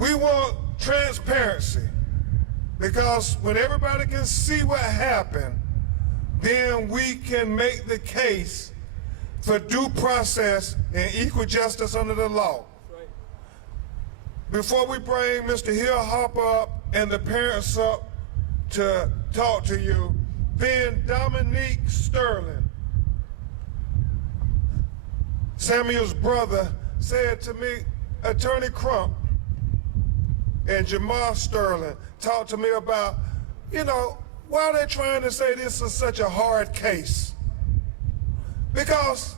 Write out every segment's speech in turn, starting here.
We want transparency, because when everybody can see what happened, then we can make the case for due process and equal justice under the law. Before we bring Mr. Hill Harper up and the parents up to talk to you, then Dominique Sterling, Samuel's brother, said to me, Attorney Crump and Jamar Sterling talked to me about, why they're trying to say this is such a hard case. Because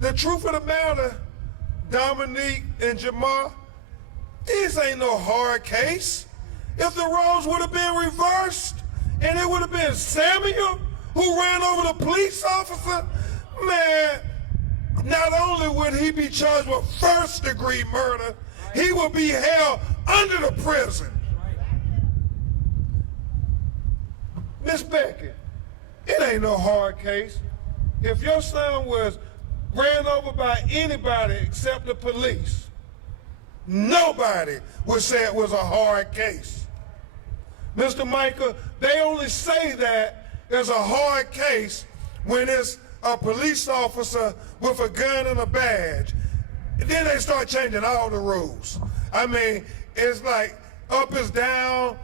the truth of the matter, Dominique and Jamar, this ain't no hard case. If the roles would have been reversed and it would have been Samuel who ran over the police officer, man, not only would he be charged with first-degree murder, he would be held under the prison. Miss Becky, it ain't no hard case. If your son was ran over by anybody except the police, nobody would say it was a hard case. Mr. Michael, they only say that it's a hard case when it's a police officer with a gun and a badge. And then they start changing all the rules. I mean, it's like up is down,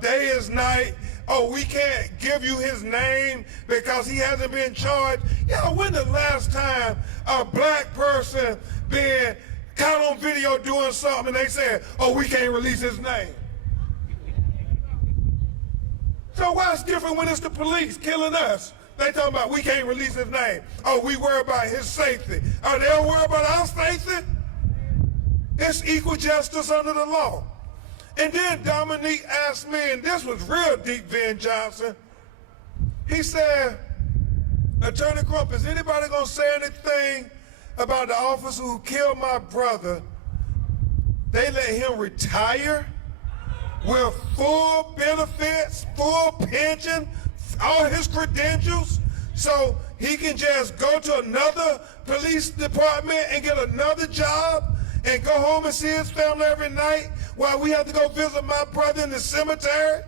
day is night. Oh, we can't give you his name because he hasn't been charged. Yeah, when the last time a black person been caught on video doing something and they said, oh, we can't release his name? So why it's different when it's the police killing us? They talking about we can't release his name. Oh, we worry about his safety. Oh, they don't worry about our safety? It's equal justice under the law. And then Dominique asked me, and this was real deep, Van Johnson. He said, Attorney Crump, is anybody gonna say anything about the officer who killed my brother? They let him retire with full benefits, full pension, all his credentials, so he can just go to another police department and get another job and go home and see his family every night while we have to go visit my brother in the cemetery?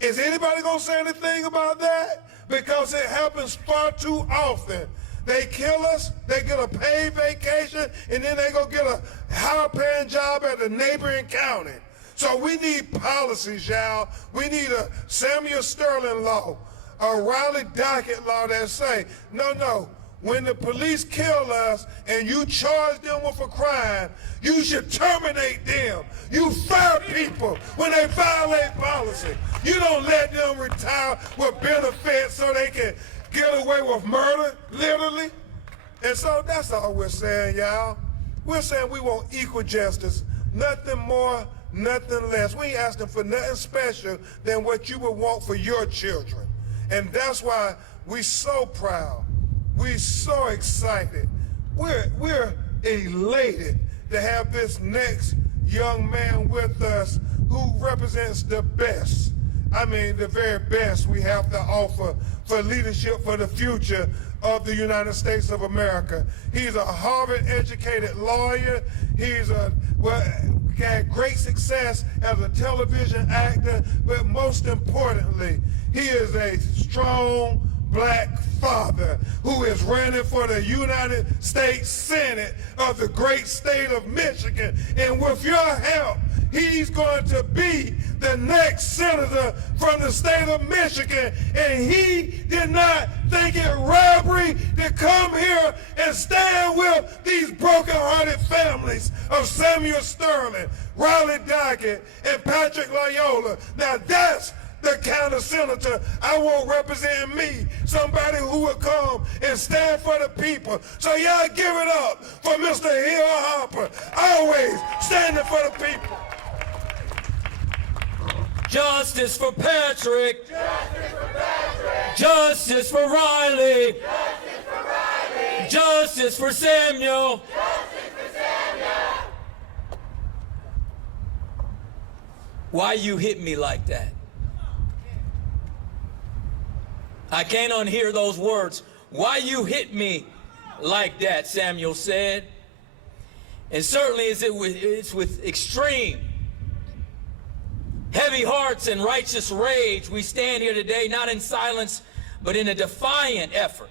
No. Is anybody gonna say anything about that? Because it happens far too often. They kill us, they get a paid vacation, and then they go get a high-paying job at a neighboring county. So we need policies, y'all. We need a Samuel Sterling law, a Riley Doggett law that say, no, when the police kill us and you charge them with a crime, you should terminate them. You fire people when they violate policy. You don't let them retire with benefits so they can get away with murder, literally. And so that's all we're saying, y'all. We're saying we want equal justice, nothing more, nothing less. We ain't asking for nothing special than what you would want for your children. And that's why we're so proud. We're so excited. We're elated to have this next young man with us who represents the best. I mean, the very best we have to offer for leadership for the future of the United States of America. He's a Harvard-educated lawyer. He's had great success as a television actor, but most importantly, he is a strong black father who is running for the United States Senate of the great state of Michigan. And with your help, he's going to be the next senator from the state of Michigan. And he did not think it robbery to come here and stand with these broken-hearted families of Samuel Sterling, Riley Doggett, and Patrick Loyola. Now that's the kind of senator I want representing me, somebody who will come and stand for the people. So y'all give it up for Mr. Hill Harper, always standing for the people. Justice for Patrick. Justice for Patrick. Justice for Riley. Justice for Riley. Justice for Samuel. Justice for Samuel. Why you hit me like that? I can't unhear those words. Why you hit me like that, Samuel said. And certainly it's with extreme, heavy hearts and righteous rage we stand here today, not in silence, but in a defiant effort.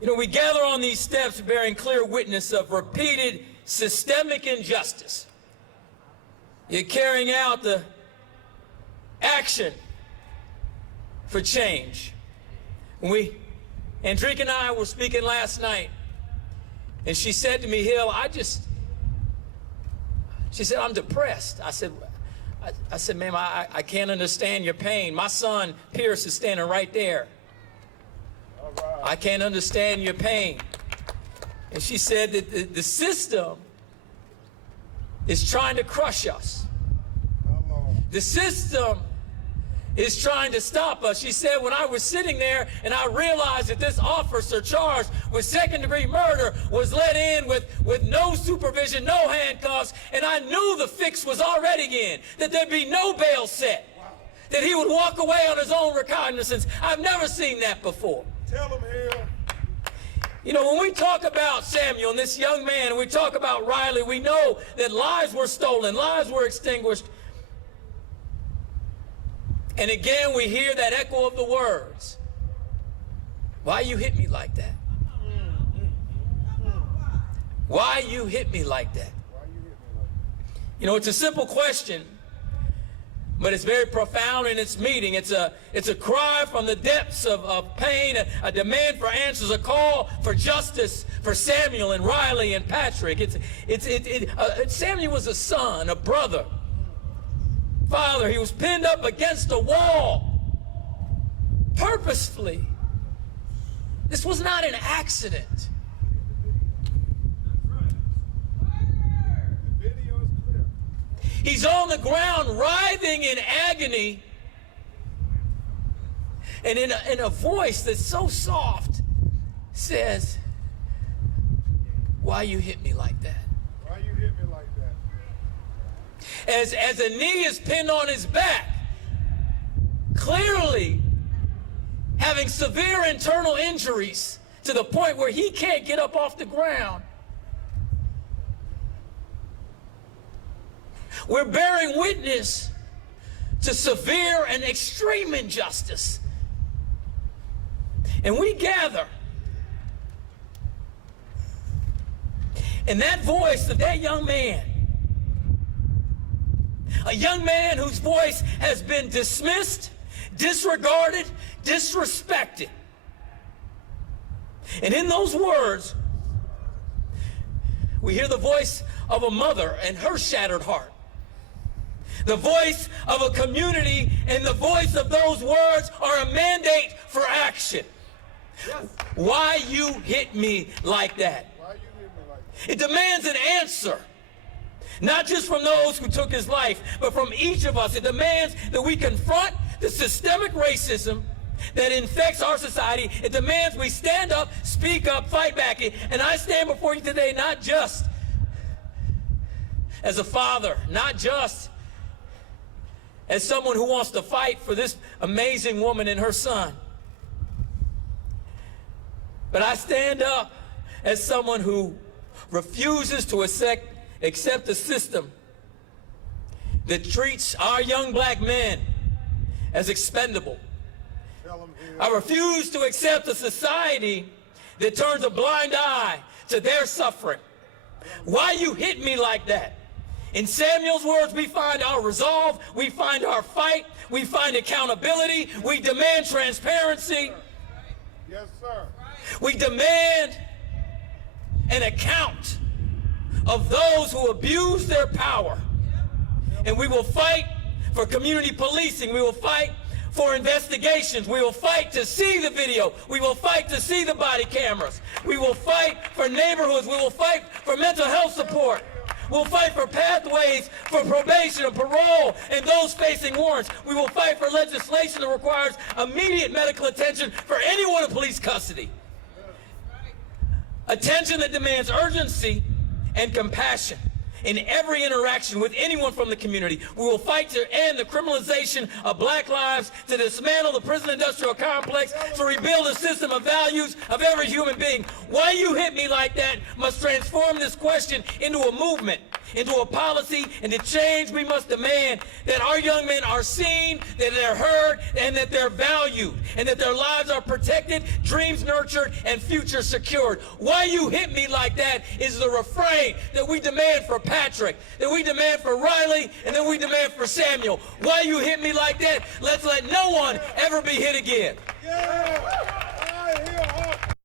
You know, we gather on these steps bearing clear witness of repeated systemic injustice. You're carrying out the action for change. Andrika and I were speaking last night, and she said to me, Hill, she said, I'm depressed. I said, ma'am, I can't understand your pain. My son, Pierce, is standing right there. I can't understand your pain. And she said that the system is trying to crush us. The system is trying to stop us. She said, when I was sitting there and I realized that this officer charged with second-degree murder was let in with no supervision, no handcuffs, and I knew the fix was already in, that there'd be no bail set, that he would walk away on his own recognizance. I've never seen that before. Tell him, Hill. You know, when we talk about Samuel and this young man, and we talk about Riley, we know that lives were stolen, lives were extinguished. And again, we hear that echo of the words. Why you hit me like that? Why you hit me like that? You know, it's a simple question, but it's very profound in its meaning. It's a cry from the depths of pain, a demand for answers, a call for justice for Samuel and Riley and Patrick. Samuel was a son, a brother, father. He was pinned up against a wall purposefully. This was not an accident. He's on the ground writhing in agony, and in a voice that's so soft says, why you hit me like that? Why you hit me like that? As a knee is pinned on his back, clearly having severe internal injuries to the point where he can't get up off the ground. We're bearing witness to severe and extreme injustice. And we gather. And that voice of that young man, a young man whose voice has been dismissed, disregarded, disrespected. And in those words, we hear the voice of a mother and her shattered heart. The voice of a community, and the voice of those words are a mandate for action. Yes. Why you hit me like that? Why you hit me like that? It demands an answer, not just from those who took his life, but from each of us. It demands that we confront the systemic racism that infects our society. It demands we stand up, speak up, fight back. And I stand before you today not just as a father, not just as someone who wants to fight for this amazing woman and her son, but I stand up as someone who refuses to accept a system that treats our young black men as expendable. I refuse to accept a society that turns a blind eye to their suffering. Why you hit me like that? In Samuel's words, we find our resolve, we find our fight, we find accountability, we demand transparency. Yes, sir. We demand an account of those who abuse their power. And we will fight for community policing. We will fight for investigations. We will fight to see the video. We will fight to see the body cameras. We will fight for neighborhoods. We will fight for mental health support. We'll fight for pathways for probation and parole and those facing warrants. We will fight for legislation that requires immediate medical attention for anyone in police custody. Attention that demands urgency and compassion. in every interaction with anyone from the community. We will fight to end the criminalization of black lives, to dismantle the prison industrial complex, to rebuild a system of values of every human being. Why you hit me like that must transform this question into a movement, into a policy, and to change we must demand that our young men are seen, that they're heard, and that they're valued, and that their lives are protected, dreams nurtured, and futures secured. Why you hit me like that is the refrain that we demand for Patrick, that we demand for Riley, and that we demand for Samuel. Why you hit me like that? Let's let no one ever be hit again. Yeah.